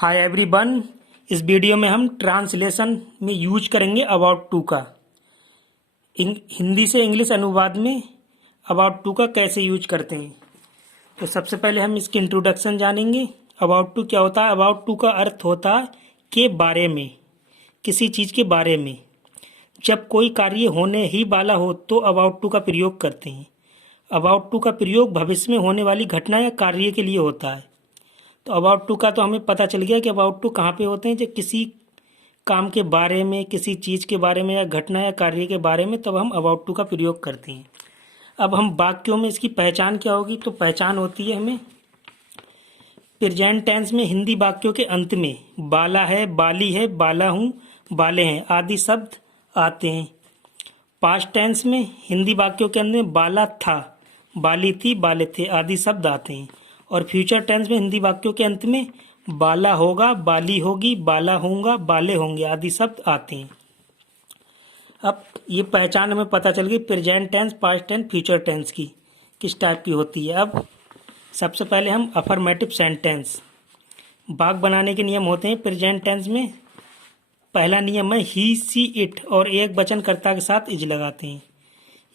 Hi everyone. इस video में हम ट्रांसलेशन में यूज करेंगे अबाउट टू का। हिंदी से इंग्लिश अनुवाद में अबाउट टू का कैसे यूज करते हैं। तो सबसे पहले हम इसकी इंट्रोडक्शन जानेंगे। अबाउट टू क्या होता है। अबाउट टू का अर्थ होता है के बारे में, किसी चीज़ के बारे में। जब कोई कार्य होने ही वाला हो तो अबाउट टू का प्रयोग करते हैं। अबाउट टू का प्रयोग भविष्य में होने वाली घटना या कार्य के लिए होता है। तो अबाउट टू का तो हमें पता चल गया कि अबाउट टू कहाँ पे होते हैं, जब किसी काम के बारे में, किसी चीज़ के बारे में या घटना या कार्य के बारे में, तब हम अबाउट टू का प्रयोग करते हैं। अब हम वाक्यों में इसकी पहचान क्या होगी। तो पहचान होती है हमें प्रेजेंट टेंस में हिंदी वाक्यों के अंत में बाला है, बाली है, बाला हूँ, बाले हैं आदि शब्द आते हैं। पास्ट टेंस में हिंदी वाक्यों के अंत में बाला था, बाली थी, बाले थे आदि शब्द आते हैं। और फ्यूचर टेंस में हिंदी वाक्यों के अंत में बाला होगा, बाली होगी, बाला होगा, बाले होंगे आदि शब्द आते हैं। अब ये पहचान हमें पता चल गई present tense, past tense, future tense की किस टाइप की होती है। अब सबसे पहले हम अफर्मेटिव सेंटेंस, वाक्य बनाने के नियम होते हैं प्रेजेंट टेंस में। पहला नियम है ही, सी, इट और एक वचनकर्ता के साथ इज लगाते हैं।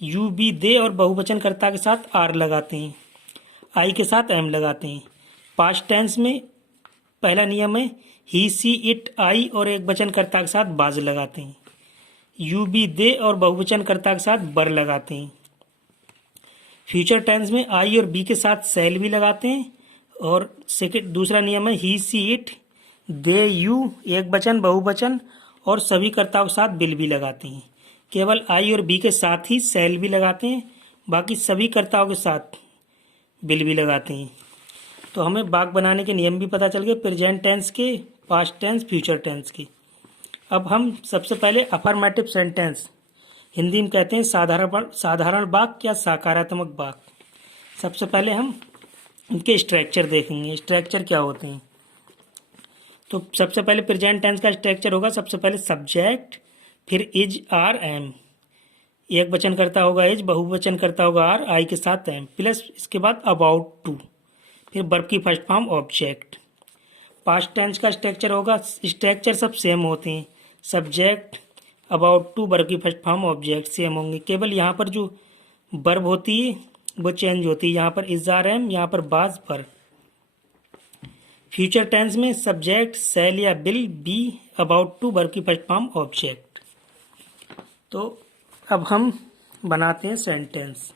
यू, बी, दे और बहुवचनकर्ता के साथ आर लगाते हैं। आई के साथ एम लगाते हैं। पास्ट टेंस में पहला नियम है ही, सी, इट, आई और एक वचनकर्ता के साथ बाज लगाते हैं। यू, बी, दे और बहुवचनकर्ता के साथ बर लगाते हैं। फ्यूचर टेंस में आई और बी के साथ सेल भी लगाते हैं। और सेकेंड दूसरा नियम है ही, सी, इट, दे, यू एक वचन, बहुवचन और सभी कर्ताओं के साथ बिल भी लगाते हैं। केवल आई और बी के साथ ही सेल भी लगाते हैं, बाकी सभी कर्ताओं के साथ बिल भी लगाते हैं। तो हमें वाक्य बनाने के नियम भी पता चल गए प्रेजेंट टेंस के, पास्ट टेंस, फ्यूचर टेंस के। अब हम सबसे पहले अफर्मेटिव सेंटेंस, हिंदी में कहते हैं साधारण वाक्य या सकारात्मक वाक्य। सबसे पहले हम इनके स्ट्रक्चर देखेंगे। स्ट्रक्चर क्या होते हैं। तो सबसे पहले प्रेजेंट टेंस का स्ट्रक्चर होगा सबसे पहले सब्जेक्ट, फिर इज, आर, एम, एक वचन करता होगा इज, बहुवचन करता होगा आर, आई के साथ एम, प्लस इसके बाद अबाउट टू, फिर वर्ब की first form object. Past tense का स्ट्रक्चर होगा, स्ट्रक्चर सब सेम होते हैं, सब्जेक्ट, अबाउट टू, वर्ब की फर्स्ट फॉर्म ऑब्जेक्ट सेम होंगे। केवल यहाँ पर जो वर्ब होती है वो चेंज होती है, यहाँ पर इज, आर, एम, यहाँ पर बाज, पर। फ्यूचर टेंस में सब्जेक्ट, सेल या will, be, about to, verb की फर्स्ट फॉर्म ऑब्जेक्ट। तो अब हम बनाते हैं सेंटेंस।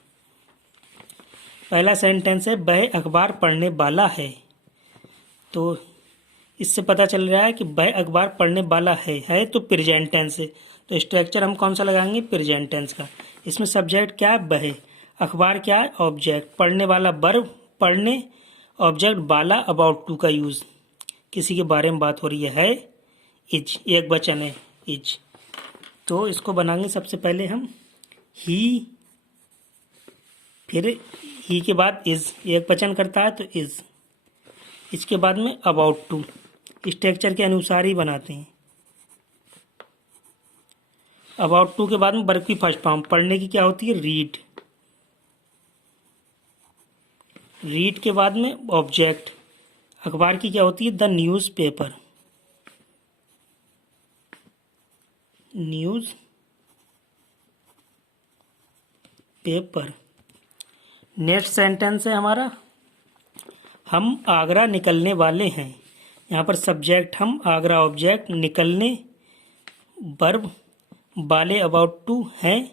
पहला सेंटेंस है वह अखबार पढ़ने वाला है। तो इससे पता चल रहा है कि वह अखबार पढ़ने वाला है तो प्रेजेंट टेंस है। तो स्ट्रक्चर हम कौन सा लगाएंगे, प्रेजेंट टेंस का। इसमें सब्जेक्ट क्या है, वह, अखबार क्या है, ऑब्जेक्ट, पढ़ने वाला वर्ब, पढ़ने, ऑब्जेक्ट वाला, अबाउट टू का यूज, किसी के बारे में बात हो रही है, इज, एक वचन है इज। तो इसको बनाएंगे सबसे पहले हम ही, फिर ही के बाद इज, एक वचन करता है तो इज, इसके बाद में अबाउट टू, स्ट्रक्चर के अनुसार ही बनाते हैं। अबाउट टू के बाद में वर्ब की फर्स्ट फॉर्म, पढ़ने की क्या होती है, रीड, रीड के बाद में ऑब्जेक्ट, अखबार की क्या होती है, the news paper, news paper. Next sentence है हमारा हम आगरा निकलने वाले हैं। यहाँ पर सब्जेक्ट हम, आगरा ऑब्जेक्ट, निकलने वर्ब, वाले अबाउट टू, हैं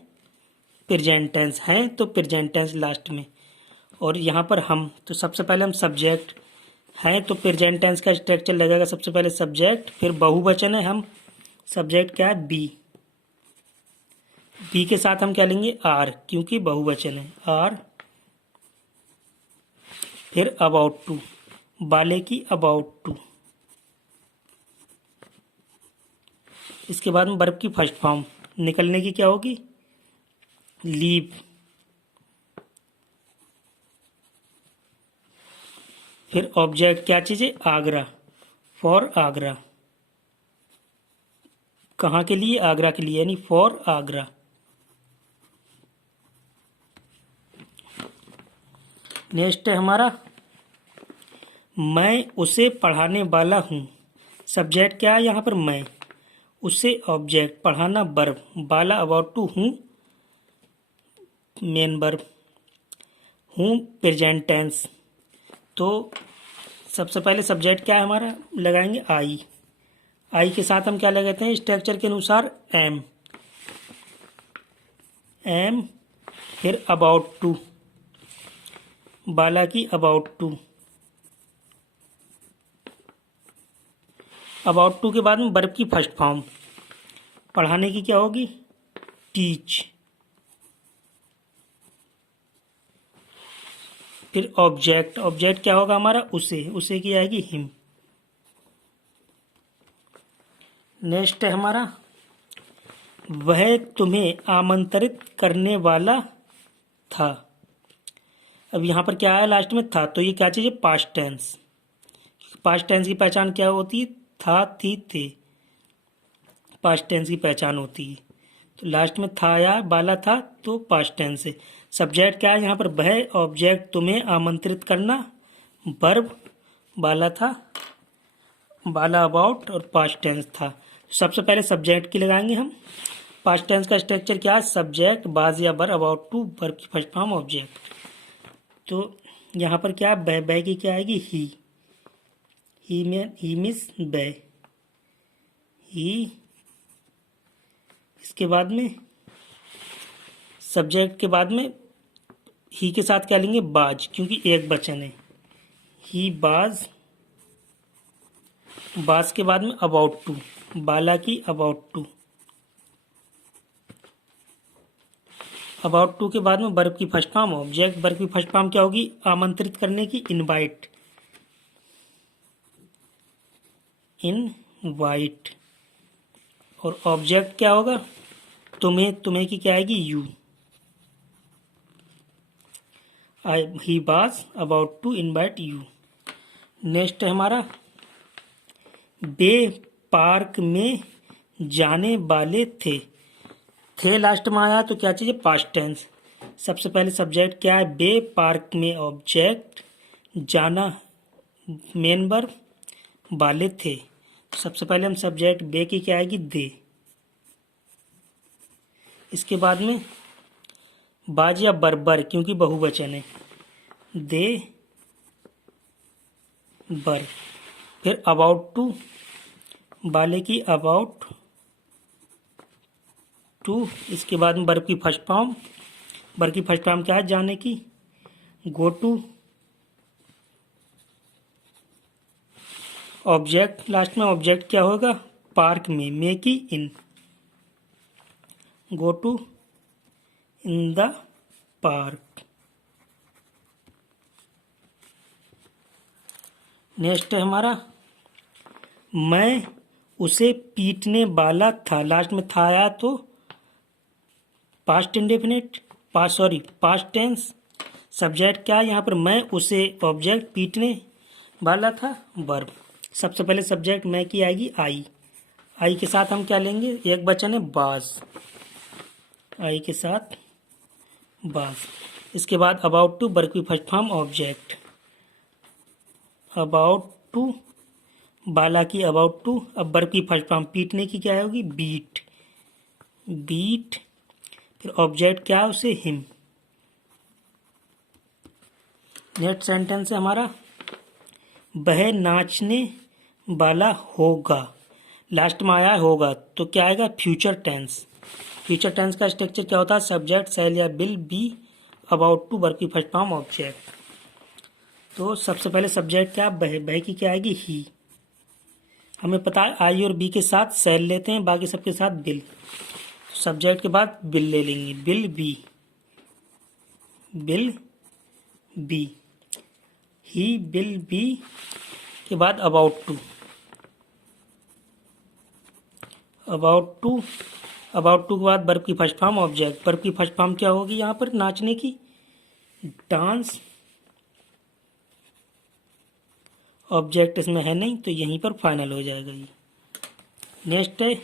प्रेजेंट टेंस, हैं तो प्रेजेंट टेंस लास्ट में। और यहाँ पर हम, तो सबसे पहले हम सब्जेक्ट हैं तो प्रेजेंट टेंस का स्ट्रक्चर लगेगा सबसे पहले सब्जेक्ट, फिर बहुवचन है हम, सब्जेक्ट क्या है, बी, बी के साथ हम क्या लेंगे, आर, क्योंकि बहुवचन है, आर, फिर अबाउट टू, वाले की अबाउट टू, इसके बाद में वर्ब की फर्स्ट फॉर्म, निकलने की क्या होगी, लीव, फिर ऑब्जेक्ट क्या चीज़ है, आगरा, फॉर आगरा, कहाँ के लिए, आगरा के लिए, यानी फॉर आगरा। नेक्स्ट है हमारा मैं उसे पढ़ाने वाला हूँ। सब्जेक्ट क्या है यहाँ पर मैं, उससे ऑब्जेक्ट, पढ़ाना वर्ब, बाला अबाउट टू हूँ मेन वर्ब, हूँ प्रेजेंट टेंस। तो सबसे पहले सब्जेक्ट क्या है हमारा, लगाएंगे आई। आई के साथ हम क्या लगाते हैं स्ट्रक्चर के अनुसार एम, एम फिर अबाउट टू, बाला की अबाउट टू, अबाउट टू के बाद में वर्ब की फर्स्ट फॉर्म, पढ़ाने की क्या होगी टीच, फिर ऑब्जेक्ट, ऑब्जेक्ट क्या होगा हमारा उसे, उसे की आएगी हिम। नेक्स्ट है हमारा वह तुम्हें आमंत्रित करने वाला था। अब यहाँ पर क्या है लास्ट में था, तो ये क्या चीज़ है पास्ट टेंस। पास्ट टेंस की पहचान क्या होती है, था थी थे, पास्ट टेंस की पहचान होती है। तो लास्ट में था या बाला था तो पास्ट टेंस है। सब्जेक्ट क्या है यहाँ पर वह, ऑब्जेक्ट तुम्हें आमंत्रित करना, वर्ब बाला था, बाला अबाउट और पास्ट टेंस था। सबसे पहले सब्जेक्ट की लगाएंगे हम। पास्ट टेंस का स्ट्रक्चर क्या है, सब्जेक्ट बाज या वर्ब अबाउट टू, वर्ब की फर्स्ट फॉर्म ऑब्जेक्ट। तो यहाँ पर क्या है बै की क्या आएगी ही में ही मिस बै, ही, इसके बाद में सब्जेक्ट के बाद में ही के साथ क्या लेंगे बाज, क्योंकि एक वचन है, ही बाज, बाज के बाद में अबाउट टू, बाला की अबाउट टू, अबाउट टू के बाद में वर्ब की फर्स्ट फॉर्म ऑब्जेक्ट, वर्ब की फर्स्ट फॉर्म क्या होगी आमंत्रित करने की इनवाइट, इनवाइट, और ऑब्जेक्ट क्या होगा तुम्हें, तुम्हें की क्या आएगी you, he was about to invite you. Next है हमारा वे पार्क में जाने वाले थे लास्ट में आया तो क्या चीज़ है पास्ट टेंस। सबसे पहले सब्जेक्ट क्या है वे पार्क में, ऑब्जेक्ट जाना मेन वर्ब, वाले थे। सबसे पहले हम सब्जेक्ट वे की क्या आएगी दे, इसके बाद में बाज या बरबर क्योंकि बहुवचन है दे बर, फिर अबाउट टू, वाले की अबाउट टू, इसके बाद में वर्ब की फर्स्ट फॉर्म, वर्ब की फर्स्ट फॉर्म क्या है जाने की गो टू, ऑब्जेक्ट लास्ट में ऑब्जेक्ट क्या होगा पार्क में की in, go to in the park. Next है हमारा मैं उसे पीटने वाला था, लास्ट में था आया तो past indefinite, past tense. Subject क्या है यहाँ पर मैं उसे, ऑब्जेक्ट पीटने वाला था वर्ब। सबसे पहले सब्जेक्ट मैं की आएगी आई, आई के साथ हम क्या लेंगे एक वचन है बाज, आई के साथ बाज, इसके बाद अबाउट टू वर्ब की first form object, about to, बाला की अबाउट टू, अब वर्ब की फर्स्ट फॉर्म पीटने की क्या होगी बीट, बीट, फिर ऑब्जेक्ट क्या है उसे हिम। नेक्स्ट सेंटेंस है हमारा वह नाचने वाला होगा, लास्ट में आया होगा तो क्या आएगा फ्यूचर टेंस। फ्यूचर टेंस का स्ट्रक्चर क्या होता है सब्जेक्ट शैल या will be about to verb की फर्स्ट फॉर्म ऑब्जेक्ट। तो सबसे पहले सब्जेक्ट क्या वह की क्या आएगी ही, हमें पता है आई और बी के साथ शैल लेते हैं बाकी सबके साथ बिल, सब्जेक्ट के बाद बिल ले लेंगे bill B, bill B, he bill be के बाद about to, about to, about to के बाद वर्ब की फर्स्ट फॉर्म ऑब्जेक्ट, वर्ब की फर्स्ट फॉर्म क्या होगी यहाँ पर नाचने की डांस, ऑब्जेक्ट इसमें है नहीं तो यहीं पर फाइनल हो जाएगा ये। नेक्स्ट है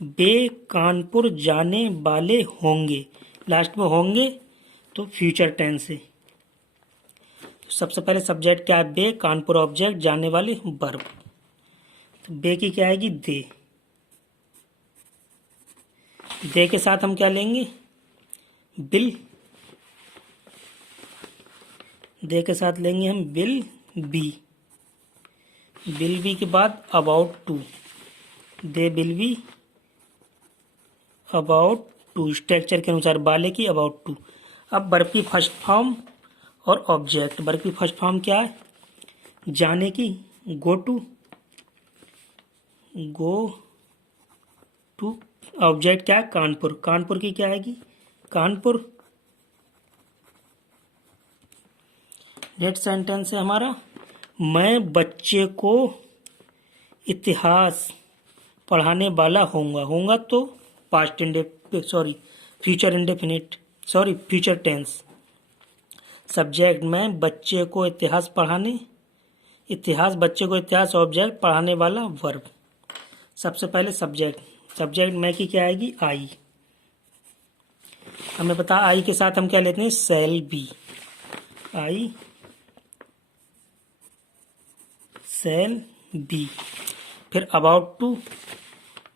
वे कानपुर जाने वाले होंगे, लास्ट में होंगे तो फ्यूचर टेंस है। तो सबसे पहले सब्जेक्ट क्या है वे, कानपुर ऑब्जेक्ट, जाने वाले वर्ब। तो तो बे की क्या आएगी? दे। दे के साथ हम क्या लेंगे? बिल। दे के साथ लेंगे हम बिल बी। बिल बी के बाद about to. They will be about to, structure के अनुसार बाले की अबाउट टू। अब वर्ब की फर्स्ट फॉर्म और ऑब्जेक्ट। वर्ब की फर्स्ट फॉर्म क्या है? जाने की, go to. Go to. Object क्या है? कानपुर। कानपुर की क्या आएगी? कानपुर। नेक्स्ट सेंटेंस है हमारा, मैं बच्चे को इतिहास पढ़ाने वाला होऊंगा। होऊंगा तो past future indefinite, future tense. Subject, मैं बच्चे को इतिहास पढ़ाने, इतिहास बच्चे को इतिहास, ऑब्जेक्ट पढ़ाने वाला वर्ब। सबसे पहले सब्जेक्ट। सब्जेक्ट मैं की क्या आएगी? आई। हमें पता आई के साथ हम क्या लेते हैं? Shall be. I shall be. फिर अबाउट टू,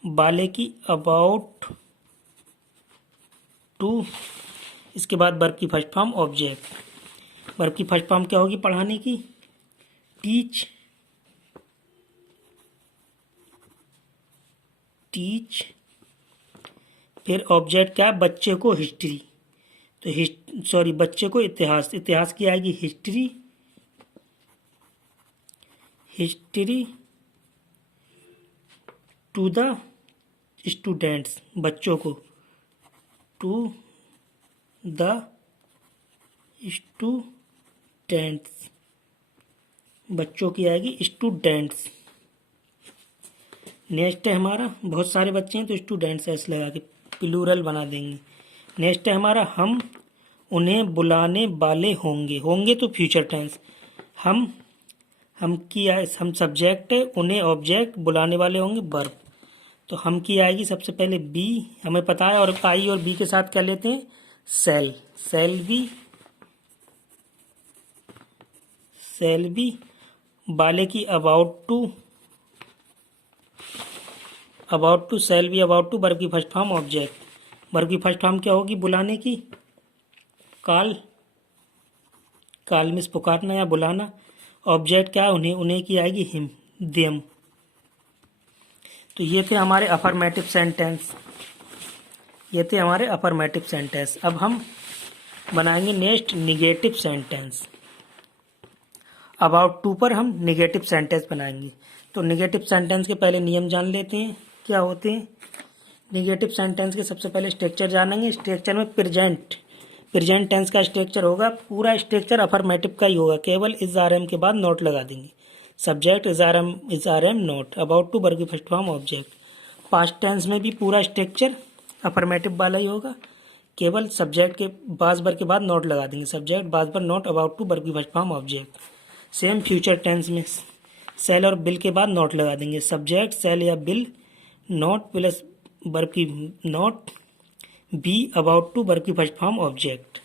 बाले की अबाउट टू। इसके बाद वर्ब की फर्स्ट फॉर्म ऑब्जेक्ट। वर्ब की फर्स्ट फॉर्म क्या होगी पढ़ाने की? टीच। टीच। फिर ऑब्जेक्ट क्या है? बच्चे को हिस्ट्री। तो बच्चे को इतिहास। इतिहास की आएगी history. History to the students, बच्चों को। टू द स्टूडेंट्स, बच्चों की आएगी स्टूडेंट्स। नेक्स्ट है हमारा, बहुत सारे बच्चे हैं तो स्टूडेंट्स ऐसे लगा के प्लूरल बना देंगे। नेक्स्ट है हमारा, हम उन्हें बुलाने वाले होंगे। होंगे तो फ्यूचर टेंस। हम सब्जेक्ट है, उन्हें ऑब्जेक्ट, बुलाने वाले होंगे वर्ब। तो हम की आएगी सबसे पहले बी, हमें पता है, और आई और बी के साथ क्या लेते हैं? Shall. Shall be. Shall be. बाले की about to. About to, shall be about to, verb की फर्स्ट फॉर्म ऑब्जेक्ट। वर्ब की फर्स्ट फॉर्म क्या होगी बुलाने की? कॉल। कॉल मीन्स पुकारना या बुलाना। ऑब्जेक्ट क्या है? उन्हें। उन्हें की आएगी हिम, देम। तो ये थे हमारे अफर्मेटिव सेंटेंस। ये थे हमारे अफर्मेटिव सेंटेंस। अब हम बनाएंगे next negative sentence. About to पर हम निगेटिव सेंटेंस बनाएंगे। तो निगेटिव सेंटेंस के पहले नियम जान लेते हैं क्या होते हैं। निगेटिव सेंटेंस के सबसे पहले स्ट्रक्चर जानेंगे। स्ट्रक्चर में प्रेजेंट टेंस का स्ट्रक्चर होगा। पूरा स्ट्रक्चर अफर्मेटिव का ही होगा, केवल इज आर एम के बाद नोट लगा देंगे। Subject is are am not. About to verb की first form object. Past tense में भी पूरा स्ट्रक्चर अफर्मेटिव वाला ही होगा, केवल सब्जेक्ट के बाज बर के बाद नोट लगा देंगे। सब्जेक्ट बाज बर नोट, अबाउट टू वर्ब की first form object. Same future tense में सेल और बिल के बाद नोट लगा देंगे। सब्जेक्ट सेल या बिल, नोट प्लस वर्ब की note, B about to verb की फर्स्ट फॉर्म ऑब्जेक्ट।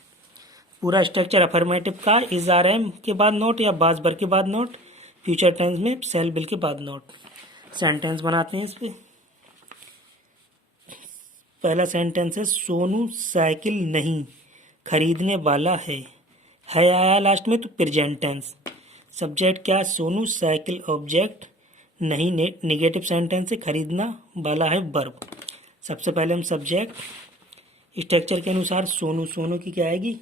पूरा स्ट्रक्चर अफर्मेटिव का इज आर एम के बाद नोट या बाज बर के बाद नोट। फ्यूचर टेंस में सेल बिल के बाद नोट। सेंटेंस बनाते हैं इस पे। पहला सेंटेंस है, सोनू साइकिल नहीं खरीदने वाला है आया लास्ट में तो प्रेजेंट टेंस। सब्जेक्ट क्या? सोनू साइकिल, ऑब्जेक्ट नहीं निगेटिव सेंटेंस से, खरीदना वाला है वर्ब। सबसे पहले हम सब्जेक्ट स्ट्रक्चर के अनुसार सोनू। सोनू की क्या आएगी?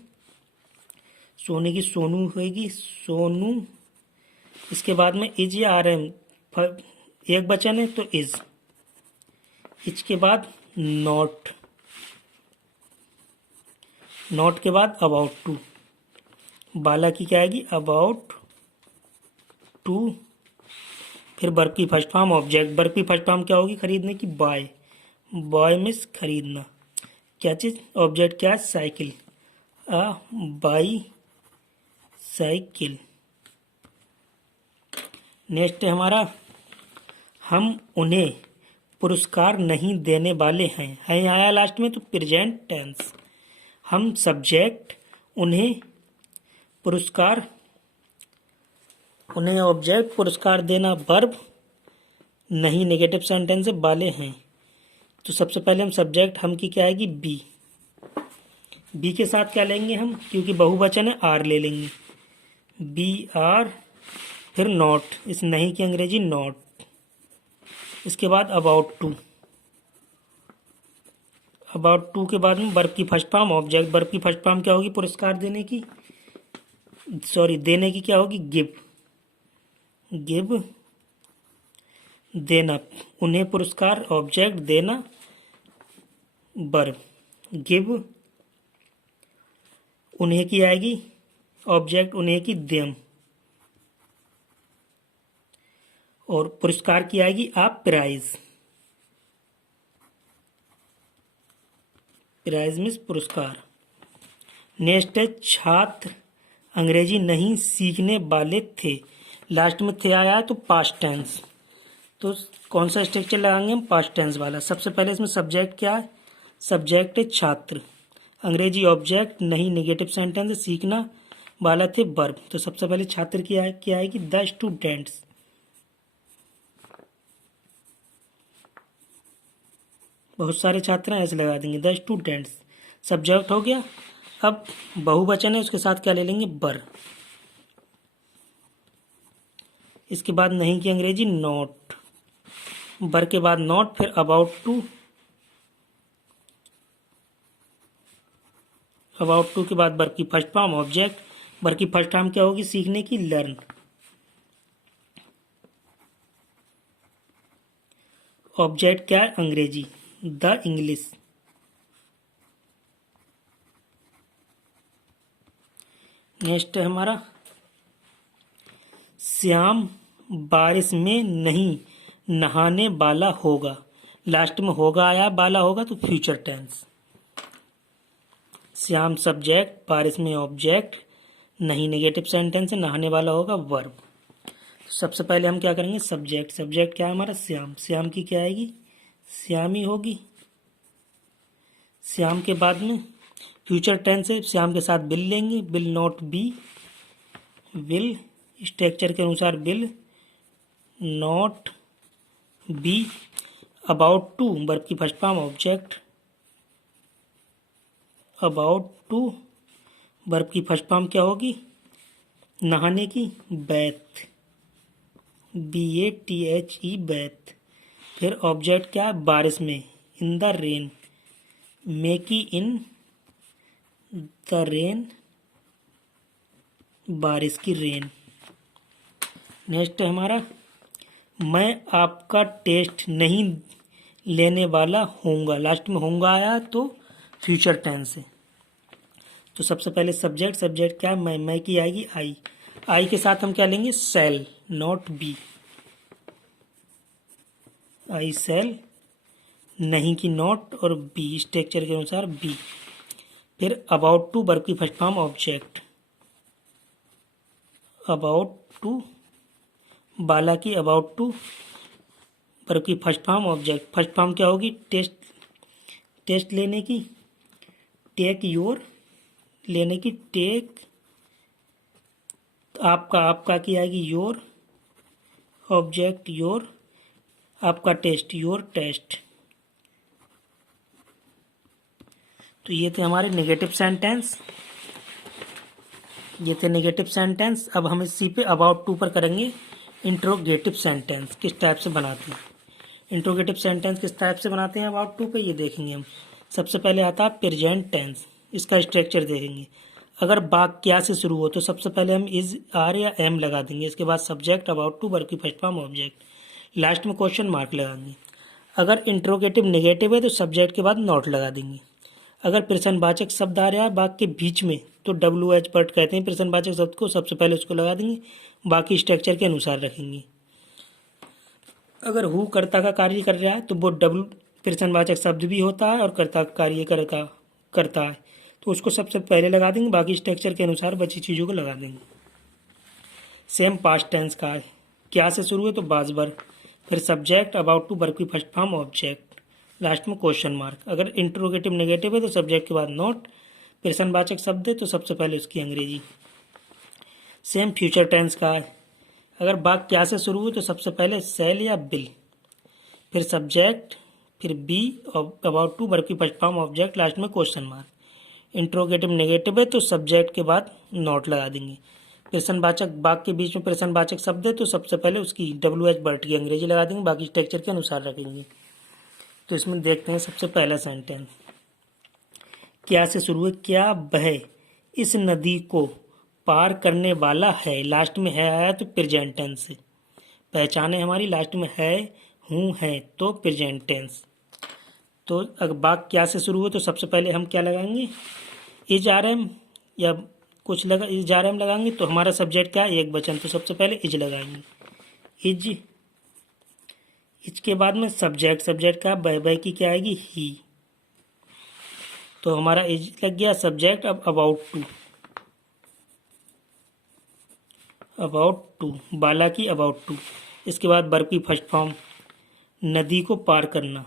सोने की सोनू होगी, सोनू। इसके बाद में इज या आर एम, एक वचन है तो इज। इसके बाद नॉट। नॉट के बाद अबाउट टू। बाला की क्या आएगी? About to. फिर वर्ब की फर्स्ट फॉर्म ऑब्जेक्ट। वर्ब की फर्स्ट फॉर्म क्या होगी खरीदने की? बाय। बाय मीन्स खरीदना। क्या चीज? ऑब्जेक्ट क्या है? साइकिल। By cycle. नेक्स्ट है हमारा, हम उन्हें पुरस्कार नहीं देने वाले हैं आया लास्ट में तो प्रेजेंट टेंस। हम सब्जेक्ट, उन्हें पुरस्कार, उन्हें ऑब्जेक्ट, पुरस्कार देना वर्ब, नहीं नेगेटिव सेंटेंस है, बाले हैं। तो सबसे पहले हम सब्जेक्ट हम की क्या आएगी, बी। बी के साथ क्या लेंगे हम, क्योंकि बहुवचन है, आर ले लेंगे, बी आर। फिर नॉट, इस नहीं की अंग्रेजी नॉट। इसके बाद अबाउट टू। अबाउट टू के बाद में वर्ब की फर्स्ट फॉर्म ऑब्जेक्ट। वर्ब की फर्स्ट फॉर्म क्या होगी, पुरस्कार देने की, सॉरी देने की क्या होगी, गिव। गिव देना, उन्हें पुरस्कार, ऑब्जेक्ट देना, वर्ब। गिव उन्हें की आएगी, ऑब्जेक्ट उन्हें की देम, और पुरस्कार की आएगी आप प्राइज। प्राइज मीन्स पुरस्कार। नेक्स्ट है छात्र अंग्रेजी नहीं सीखने वाले थे। लास्ट में थे आया है तो पास्ट टेंस, तो कौन सा स्ट्रक्चर लगाएंगे हम, पास्ट टेंस वाला। सबसे पहले इसमें सब्जेक्ट क्या है, सब्जेक्ट है छात्र, अंग्रेजी ऑब्जेक्ट, नहीं नेगेटिव सेंटेंस, सीखना वाला थे वर्ब। तो सबसे पहले छात्र की क्या आएगी, द स्टूडेंट्स। बहुत सारे छात्र हैं, ऐसे लगा देंगे द स्टूडेंट्स। सब्जेक्ट हो गया। अब बहुवचन है, उसके साथ क्या ले लेंगे, बर। इसके बाद नहीं की अंग्रेजी नॉट, बर के बाद नॉट, फिर अबाउट टू। अबाउट टू के बाद वर्ब की फर्स्ट फॉर्म ऑब्जेक्ट। वर्ब की फर्स्ट फॉर्म क्या होगी, सीखने की, लर्न। ऑब्जेक्ट क्या है, अंग्रेजी, द इंग्लिश। नेक्स्ट है हमारा श्याम बारिश में नहीं नहाने वाला होगा। लास्ट में होगा आया, वाला होगा, तो फ्यूचर टेंस। श्याम सब्जेक्ट, बारिश में ऑब्जेक्ट, नहीं नेगेटिव सेंटेंस है, नहाने वाला होगा वर्ब। सबसे पहले हम क्या करेंगे, सब्जेक्ट। सब्जेक्ट क्या है हमारा, श्याम। श्याम की क्या आएगी, श्याम ही होगी। श्याम के बाद में फ्यूचर टेंस है, श्याम के साथ विल लेंगे, will not be, will structure के अनुसार will not be. About to verb की first form object, about to verb की फर्स्ट फॉर्म क्या होगी, नहाने की, बैथ, BATHE बैथ। फिर ऑब्जेक्ट क्या है, बारिश में, इन द रेन, मेकी इन द रेन, बारिश की रेन। नेक्स्ट है हमारा मैं आपका टेस्ट नहीं लेने वाला होऊंगा। लास्ट में होऊंगा आया तो फ्यूचर टेंस है। तो सबसे पहले सब्जेक्ट। सब्जेक्ट क्या है, मैं की आएगी आई। आई के साथ हम क्या लेंगे, shall, not be. I shall, नहीं की नॉट, और बी स्ट्रक्चर के अनुसार बी। फिर अबाउट टू वर्ब की first form object, about to, बाला की अबाउट टू वर्ब की first form object. First form क्या होगी, टेस्ट, टेस्ट लेने की, टेक योर लेने की, टेक, आपका, आपका की आएगी योर, ऑब्जेक्ट योर, आपका टेस्ट, योर टेस्ट। तो ये थे हमारे नेगेटिव सेंटेंस, ये थे नेगेटिव सेंटेंस। अब हम इसी पे अबाउट टू पर करेंगे इंट्रोगेटिव सेंटेंस किस टाइप से बनाते हैं। इंट्रोगेटिव सेंटेंस किस टाइप से बनाते हैं अबाउट टू पे, ये देखेंगे हम। सबसे पहले आता है प्रेजेंट टेंस, इसका स्ट्रक्चर देखेंगे। अगर वाक्य क्या से शुरू हो तो सबसे पहले हम इज, आर या एम लगा देंगे। इसके बाद सब्जेक्ट, अबाउट टू, वर्ब की फर्स्ट फॉर्म ऑब्जेक्ट, लास्ट में क्वेश्चन मार्क लगाएंगे। अगर इंट्रोगेटिव नेगेटिव है तो सब्जेक्ट के बाद नॉट लगा देंगे। अगर प्रश्नवाचक शब्द आ रहा है वाक्य के बीच में तो WH वर्ड कहते हैं प्रश्नवाचक शब्द को, सबसे पहले उसको लगा देंगे, बाकी स्ट्रक्चर के अनुसार रखेंगे। अगर हु कर्ता का कार्य कर रहा है तो वो W प्रश्नवाचक शब्द भी होता है और कर्ता का कार्य करता है, तो उसको सबसे पहले लगा देंगे, बाकी स्ट्रक्चर के अनुसार बची चीज़ों को लगा देंगे। सेम पास्ट टेंस का है, क्या से शुरू है तो बाज वर्ब, फिर सब्जेक्ट, अबाउट टू, वर्ब की फर्स्ट फॉर्म ऑब्जेक्ट, लास्ट में क्वेश्चन मार्क। अगर इंट्रोगेटिव नेगेटिव है तो सब्जेक्ट के बाद नॉट, प्रश्नवाचक शब्द है तो सबसे पहले उसकी अंग्रेजी। सेम फ्यूचर टेंस का है, अगर वाक्य क्या से शुरू हो तो सबसे पहले सेल या बिल, फिर सब्जेक्ट, फिर बी अबाउट टू, वर्ब की फर्स्ट फॉर्म, ऑब्जेक्ट, लास्ट में क्वेश्चन मार्क। इंट्रोगेटिव नेगेटिव है तो सब्जेक्ट के बाद नोट लगा देंगे। प्रश्नवाचक वाक्य के बीच में प्रश्नवाचक शब्द है तो सबसे पहले उसकी WH वर्ड की अंग्रेजी लगा देंगे, बाकी स्ट्रक्चर के अनुसार रखेंगे। तो इसमें देखते हैं सबसे पहला सेंटेंस क्या से शुरू है। क्या वह इस नदी को पार करने वाला है, लास्ट में है आया तो प्रेजेंट टेंस से पहचान है हमारी, लास्ट में है हूँ है तो प्रेजेंट टेंस। तो अगर वाक्य क्या से शुरू हो तो सबसे पहले हम क्या लगाएंगे, इज आर एम या कुछ लगा इज आर एम लगाएंगे। तो हमारा सब्जेक्ट क्या है, एक वचन, तो सबसे पहले इज लगाएंगे। इज के बाद में सब्जेक्ट, सब्जेक्ट का वह की क्या आएगी, ही। तो हमारा इज लग गया सब्जेक्ट। अब अबाउट टू बाला की अबाउट टू। इसके बाद वर्ब की फर्स्ट फॉर्म, नदी को पार करना।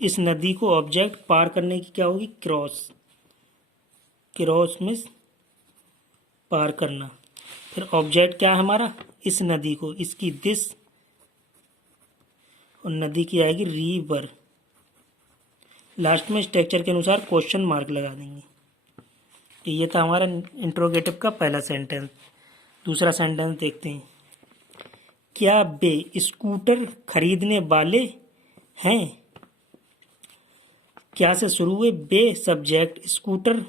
इस नदी को ऑब्जेक्ट, पार करने की क्या होगी, क्रॉस। क्रॉस मीन्स पार करना। फिर ऑब्जेक्ट क्या है हमारा, इस नदी को, इसकी दिस, और नदी की आएगी रिवर। लास्ट में स्ट्रक्चर के अनुसार क्वेश्चन मार्क लगा देंगे। तो ये था हमारा इंट्रोगेटिव का पहला सेंटेंस। दूसरा सेंटेंस देखते हैं। क्या वे स्कूटर खरीदने वाले हैं। क्या से शुरू हुए, वे सब्जेक्ट, स्कूटर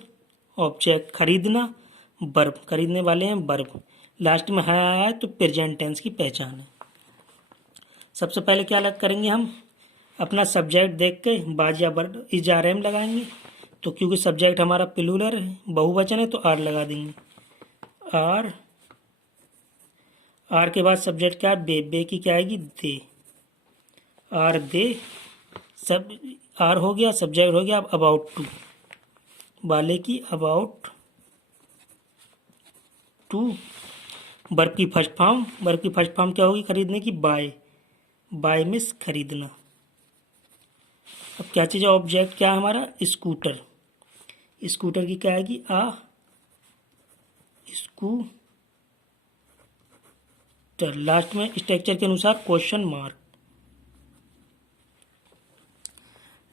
ऑब्जेक्ट, खरीदना वर्ब, खरीदने वाले हैं वर्ब, लास्ट में है आया तो प्रेजेंट टेंस की पहचान है। सबसे पहले क्या अलग करेंगे हम, अपना सब्जेक्ट देख के बाज या वर्ड इज आर एम लगाएंगे। तो क्योंकि सब्जेक्ट हमारा प्लूरल है, बहुवचन है, तो आर लगा देंगे। आर के बाद सब्जेक्ट क्या है, बे की क्या आएगी, दे। आर दे, सब आर हो गया, सब्जेक्ट हो गया। अब अबाउट टू, वाले की अबाउट टू, वर्ब की फर्स्ट फॉर्म, वर्ब की फर्स्ट फॉर्म क्या होगी, खरीदने की, बाय। बाय मीन्स खरीदना। अब क्या चीज़ है, ऑब्जेक्ट क्या है हमारा, स्कूटर। स्कूटर की क्या आएगी, स्कूटर। लास्ट में स्ट्रक्चर के अनुसार क्वेश्चन मार्क।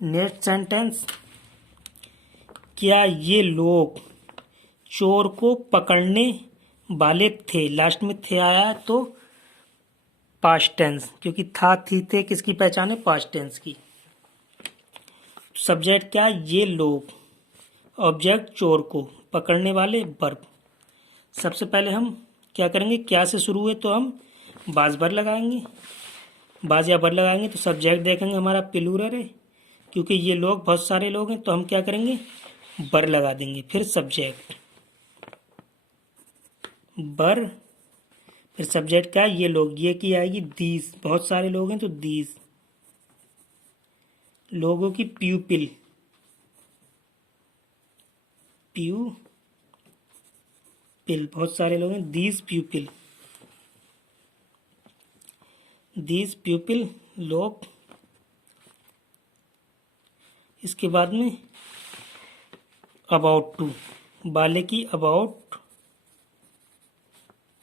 नेक्स्ट सेंटेंस, क्या ये लोग चोर को पकड़ने वाले थे, लास्ट में थे आया तो पास्ट टेंस, क्योंकि था थी थे किसकी पहचान है, पास्ट टेंस की। सब्जेक्ट क्या, ये लोग, ऑब्जेक्ट चोर को, पकड़ने वाले वर्ब। सबसे पहले हम क्या करेंगे, क्या से शुरू हुए तो हम बाज बर लगाएंगे, बाज या बर लगाएंगे। तो सब्जेक्ट देखेंगे हमारा प्लूरल है, क्योंकि ये लोग बहुत सारे लोग हैं, तो हम क्या करेंगे, बर लगा देंगे। फिर सब्जेक्ट बर, फिर सब्जेक्ट क्या, ये लोग, ये की आएगी दीज, बहुत सारे लोग हैं तो दीज। लोगों की प्यूपिल, बहुत सारे लोग हैं, दीज प्यूपिल, लोग। इसके बाद में अबाउट टू, वाले की अबाउट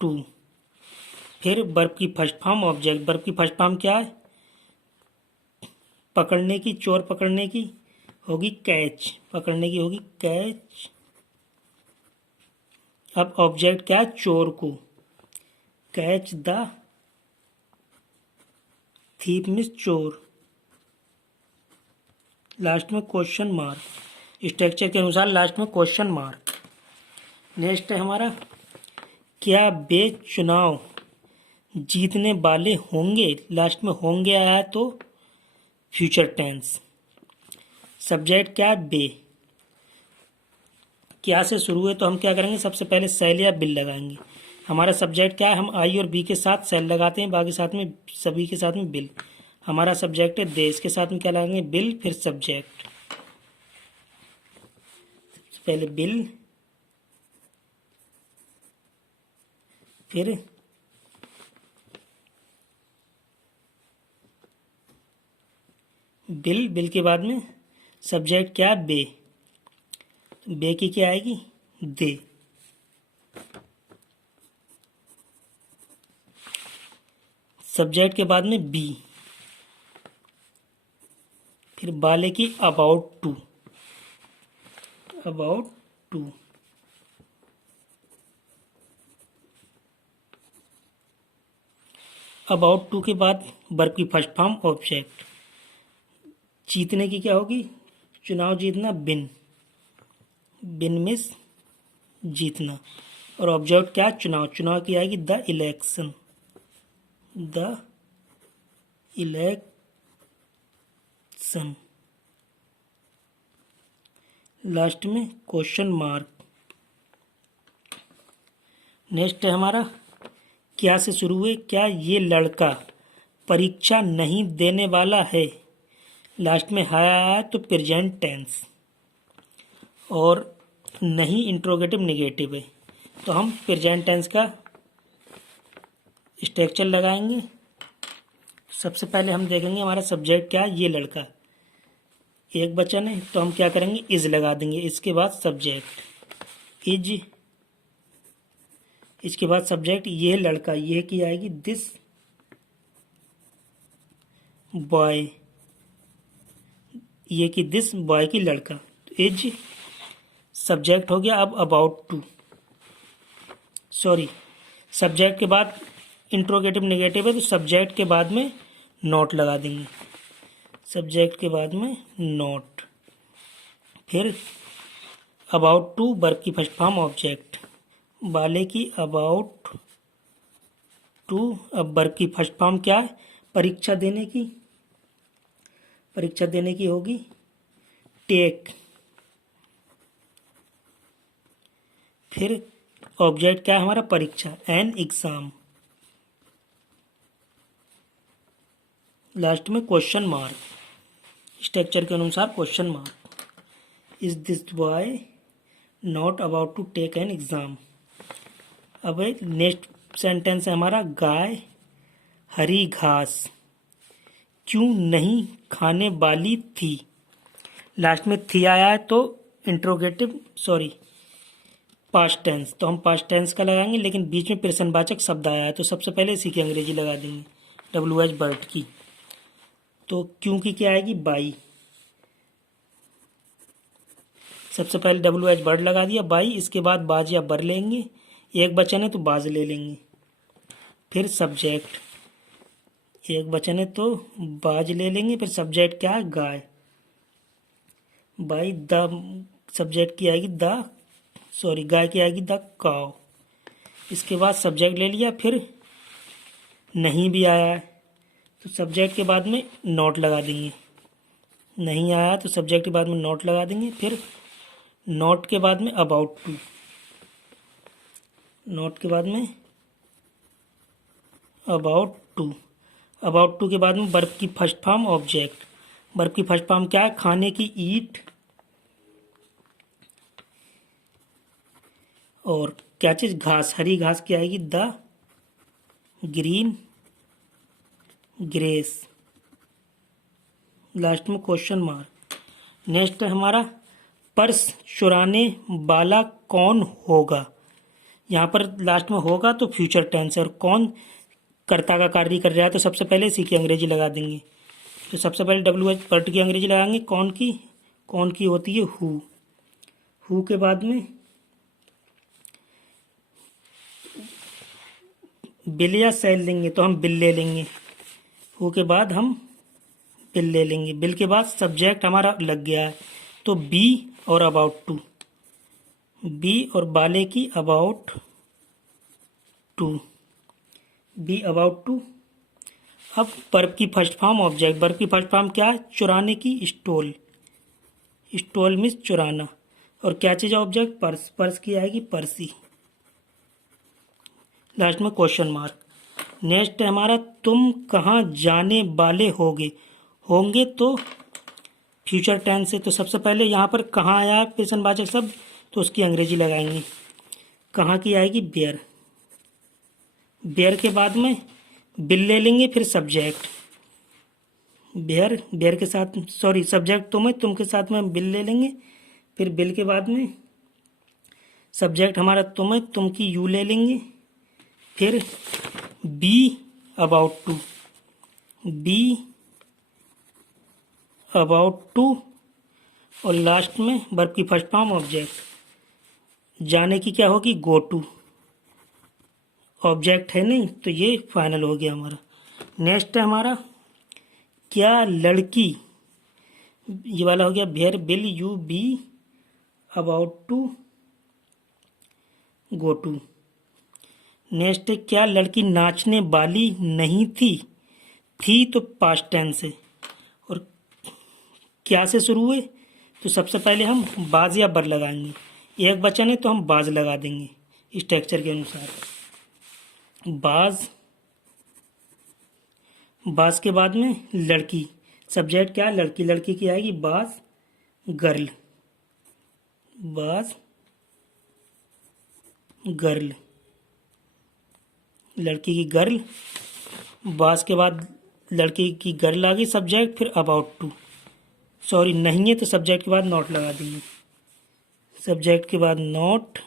टू। फिर वर्ब की फर्स्ट फॉर्म, ऑब्जेक्ट, वर्ब की फर्स्ट फॉर्म क्या है, पकड़ने की, चोर पकड़ने की होगी कैच, पकड़ने की होगी कैच। अब ऑब्जेक्ट क्या है, चोर को, कैच द थीप मीन्स चोर, लास्ट में क्वेश्चन मार्क। स्ट्रक्चर के अनुसार लास्ट में क्वेश्चन मार्क। नेक्स्ट है हमारा, क्या वे चुनाव जीतने वाले होंगे, लास्ट में होंगे आया तो फ्यूचर टेंस। सब्जेक्ट क्या है, बे। क्या से शुरू है तो हम क्या करेंगे, सबसे पहले सेल या बिल लगाएंगे। हमारा सब्जेक्ट क्या है, हम आई और बी के साथ सेल लगाते हैं, बाकी साथ में सभी के साथ में बिल। हमारा सब्जेक्ट है दे, इसके साथ में क्या लगाएंगे, बिल, फिर सब्जेक्ट, पहले बिल, फिर बिल के बाद में सब्जेक्ट क्या है, बे। बे की क्या आएगी, दे। सब्जेक्ट के बाद में बी, फिर बाले की about to, about to, about to के बाद वर्ब की फर्स्ट फॉर्म ऑब्जेक्ट। जीतने की क्या होगी, चुनाव जीतना, बिन, बिन मिस जीतना, और ऑब्जेक्ट क्या, चुनाव, चुनाव की आएगी the election, the election. Last में क्वेश्चन मार्क। नेक्स्ट है हमारा क्या से शुरू हुए, क्या ये लड़का परीक्षा नहीं देने वाला है, लास्ट में है आया तो प्रेजेंट टेंस, और नहीं इंट्रोगेटिव नेगेटिव है, तो हम प्रेजेंट टेंस का स्ट्रक्चर लगाएंगे। सबसे पहले हम देखेंगे हमारा सब्जेक्ट क्या है, ये लड़का, एक वचन है तो हम क्या करेंगे, इज लगा देंगे, इसके बाद सब्जेक्ट इज, इसके बाद सब्जेक्ट ये लड़का, ये की आएगी दिस बॉय, ये की दिस बॉय की लड़का, तो इज सब्जेक्ट हो गया। अब अबाउट टू, सॉरी, सब्जेक्ट के बाद इंट्रोगेटिव नेगेटिव है तो सब्जेक्ट के बाद में नॉट लगा देंगे, सब्जेक्ट के बाद में नॉट, फिर अबाउट टू वर्ब की फर्स्ट फॉर्म ऑब्जेक्ट, बाले की अबाउट टू, अब वर्ब की फर्स्ट फॉर्म क्या है, परीक्षा देने की, परीक्षा देने की होगी टेक, फिर ऑब्जेक्ट क्या है हमारा, परीक्षा, एन एग्जाम, लास्ट में क्वेश्चन मार्क, स्ट्रक्चर के अनुसार question mark. Is this boy not about to take an exam. अब नेक्स्ट सेंटेंस है हमारा, गाय हरी घास क्यों नहीं खाने वाली थी, लास्ट में थी आया है तो इंट्रोगेटिव, सॉरी पास्ट टेंस, तो हम पास्ट टेंस का लगाएंगे, लेकिन बीच में प्रश्नवाचक शब्द आया है तो सबसे पहले इसी की अंग्रेजी लगा देंगे, WH बर्ड की, तो क्यों की क्या आएगी, बाई, सबसे पहले WH बर्ड लगा दिया, बाई, इसके बाद बाज या बर लेंगे, एक बचन है तो बाज ले लेंगे, फिर सब्जेक्ट, एक बचन है तो बाज ले लेंगे, फिर सब्जेक्ट क्या है, गाय, बाई, द सब्जेक्ट की आएगी द, सॉरी गाय की आएगी द काव, इसके बाद सब्जेक्ट ले लिया, फिर नहीं भी आया है तो सब्जेक्ट के बाद में नॉट लगा देंगे, नहीं आया तो सब्जेक्ट के बाद में नॉट लगा देंगे, फिर नॉट के बाद में अबाउट टू, नॉट के बाद में अबाउट टू, अबाउट टू के बाद में वर्ब की फर्स्ट फॉर्म ऑब्जेक्ट, वर्ब की फर्स्ट फॉर्म क्या है, खाने की, ईट, और क्या चीज़, घास, हरी घास की आएगी द ग्रीन ग्रेस, लास्ट में क्वेश्चन मार्क। नेक्स्ट है हमारा पर्स चुराने वाला कौन होगा, यहाँ पर लास्ट में होगा तो फ्यूचर टेंस है, और कौन कर्ता का कार्य कर रहा है तो सबसे पहले इसी की अंग्रेजी लगा देंगे, तो सबसे पहले WH वर्ड की अंग्रेजी लगाएंगे, कौन की होती है हु के बाद में बिल या सेल लेंगे तो हम बिल ले लेंगे, हु के बाद हम बिल ले लेंगे, बिल के बाद सब्जेक्ट हमारा लग गया है तो बी और अबाउट टू, बी और बाले की about to, be about to. अब वर्ब की फर्स्ट फॉर्म ऑब्जेक्ट, वर्ब की फर्स्ट फॉर्म क्या है, चुराने की, स्टोल, स्टोल मीन्स चुराना, और क्या चीज़ ऑब्जेक्ट, पर्स, पर्स की आएगी पर्सी, लास्ट में क्वेश्चन मार्क। नेक्स्ट है हमारा तुम कहाँ जाने वाले होंगे तो फ्यूचर टेंस से, तो सबसे पहले यहाँ पर कहाँ आया है प्रश्नवाचक शब्द तो उसकी अंग्रेजी लगाएंगे, कहाँ की आएगी बेयर, बेयर के बाद में बिल ले लेंगे, फिर सब्जेक्ट, बेयर के साथ, सॉरी सब्जेक्ट तुम के साथ में बिल ले लेंगे, फिर बिल के बाद में सब्जेक्ट हमारा तुम की यू ले लेंगे, फिर be about to, be about to और लास्ट में वर्ब की फर्स्ट फॉर्म ऑब्जेक्ट। जाने की क्या होगी, गो टू। ऑब्जेक्ट है नहीं तो ये फाइनल हो गया हमारा। नेक्स्ट है हमारा क्या लड़की, ये वाला हो गया where will you be about to go to. Next है क्या लड़की नाचने वाली नहीं थी तो पास्ट टेंस है। और क्या से शुरू हुए, तो सबसे पहले हम बाज या बर लगाएंगे। एक वचन है तो हम बाज लगा देंगे स्ट्रक्चर के अनुसार। बाज के बाद में लड़की, सब्जेक्ट क्या है, लड़की। लड़की की आएगी बाज गर्ल, बाज गर्ल, लड़की की गर्ल। बाज के बाद लड़की की गर्ल आ गई सब्जेक्ट, फिर अबाउट टू, सॉरी नहीं है तो सब्जेक्ट के बाद नॉट लगा देंगे। सब्जेक्ट के बाद नॉट,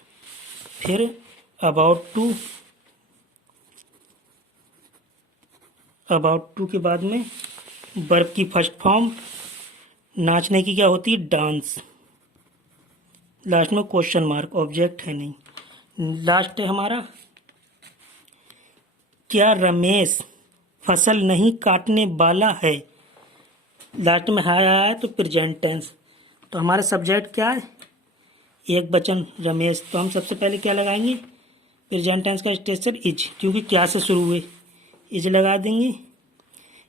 फिर अबाउट टू, अबाउट टू के बाद में वर्ब की फर्स्ट फॉर्म, नाचने की क्या होती है, डांस। लास्ट में क्वेश्चन मार्क, ऑब्जेक्ट है नहीं। लास्ट है हमारा क्या रमेश फसल नहीं काटने वाला है। लास्ट में हाय आया है तो प्रेजेंट टेंस। तो हमारा सब्जेक्ट क्या है, एक वचन रमेश, तो हम सबसे पहले क्या लगाएंगे, प्रेजेंट टेंस का स्ट्रक्चर इज, क्योंकि क्या से शुरू हुए, इज लगा देंगे।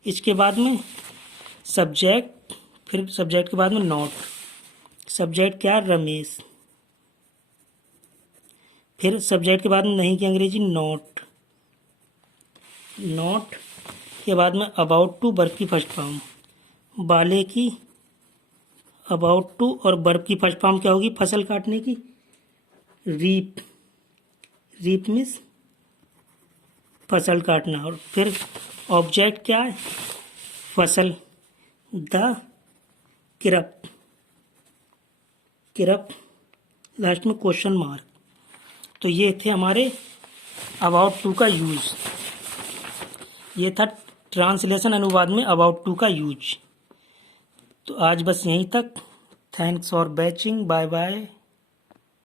इसके बाद में सब्जेक्ट, फिर सब्जेक्ट के बाद में नॉट। सब्जेक्ट क्या, रमेश, फिर सब्जेक्ट के बाद में नहीं की अंग्रेजी नॉट। नॉट के बाद में अबाउट टू, वर्ब की फर्स्ट फॉर्म, वाले की अबाउट टू, और वर्ब की फर्स्ट फॉर्म क्या होगी, फसल काटने की, रीप। रीप मीन्स फसल काटना। और फिर ऑब्जेक्ट क्या है, फसल, द किरप, किरप, लास्ट में क्वेश्चन मार्क। तो ये थे हमारे अबाउट टू का यूज। ये था ट्रांसलेशन अनुवाद में अबाउट टू का यूज। तो आज बस यहीं तक। Thanks for watching, bye bye.